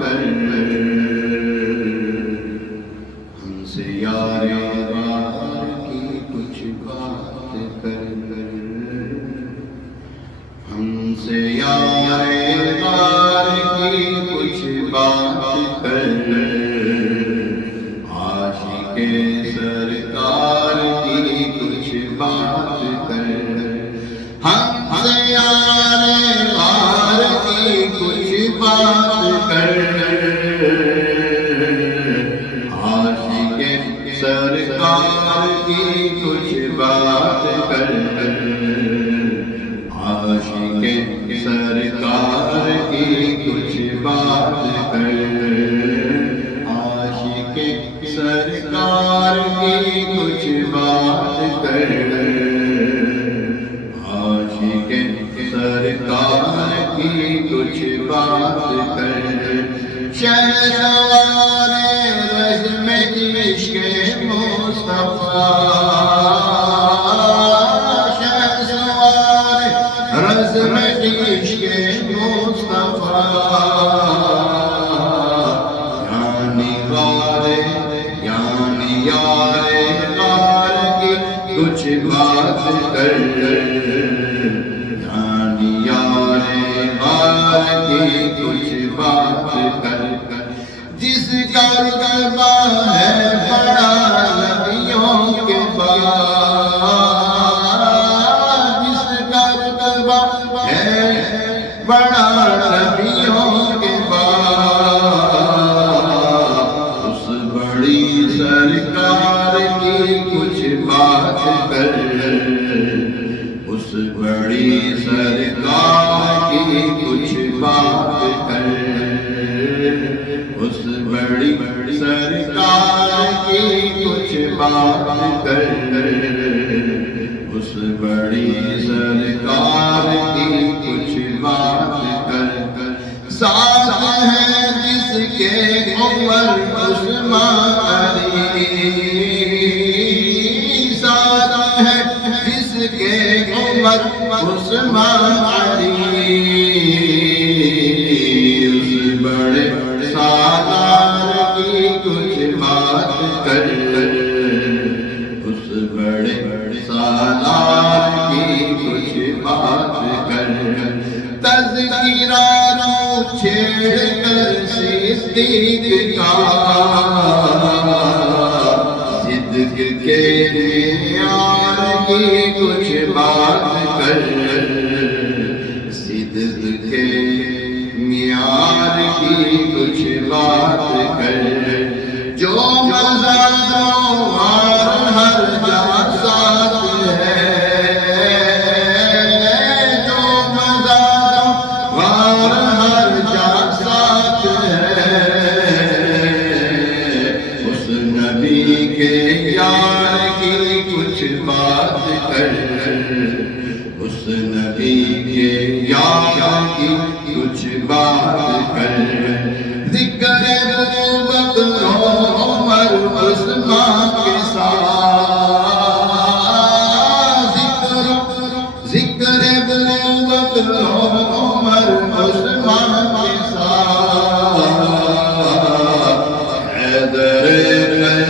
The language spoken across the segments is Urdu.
کر ہم سے یار یار کی کچھ بات کر ہم سے یار یار کی کچھ بات کر عاشق سرکار کی کچھ بات کر ہم سے یار یار کی کچھ بات کر عاشق سرکار کی کچھ بات کر عاشق سرکار کی کچھ بات کر عاشق سرکار کی کچھ بات کر عاشق سرکار کی کچھ بات کر شہسوار رزم عشق مصطفیٰ شہسوار رزم عشق مصطفیٰ یعنی یار غار کی کچھ بات کر یعنی یار غار کی کچھ بات کر جس کا رتبہ ہے بڑا نبیوں کے بعد جس کا رتبہ ہے بڑا نبیوں کے بعد اس بڑی سرکار کی کچھ بات کر اس بڑی سرکار کی کچھ بات کر اس بڑی سرکار کی کچھ بات کر اس بڑی سرکار کی کچھ بات کر ساتھ ہے جس کے عمر عثمان علی ساتھ ہے جس کے عمر عثمان علی اس بڑے سالار کی کچھ بات کر اس بڑے سالار کی کچھ بات کر تذکرہ رو چھیڑ کر صدیق کا صدق کے معیار کی کچھ بات کر صدق کے معیار کی کچھ بات کر جو مزادوں ہر جہاں ساتھ ہے جو مزادوں ہر جہاں ساتھ ہے اس نبی کے یار کی کچھ بات کر اس نبی کے یار کی کچھ بات کر ذکر ابوبکر عمر عثمان کے ساتھ ذکر ابوبکر عمر عثمان کے ساتھ حیدر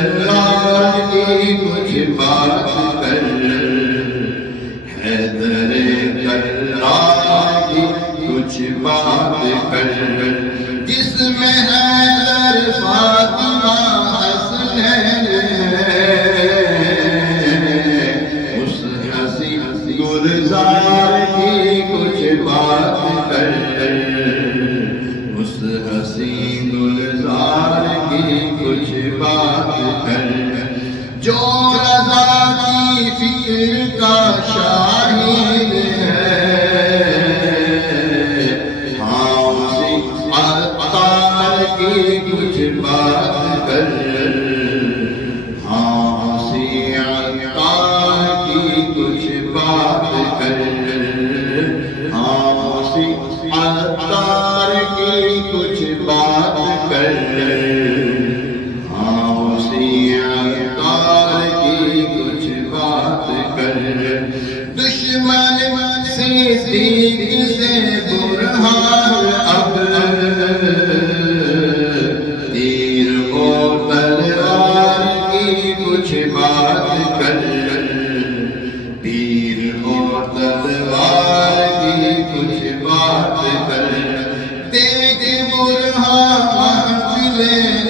کرار کی کچھ بات کر حیدر کرار کی کچھ بات کر جس میں حیدر فاطمہ حسنین اس حسین گلزار کی کچھ بات کر اس حسین گلزار کی کچھ بات کر جو رضا کی فکر کا شاہد ہے کی کچھ بات کر ہاں اسی عطار کی کچھ بات کر ہاں اسی عطار کی کچھ بات کر ہاں اسی عطار کی کچھ بات کر دشمن صدیق سے برہان اب یہاں محفل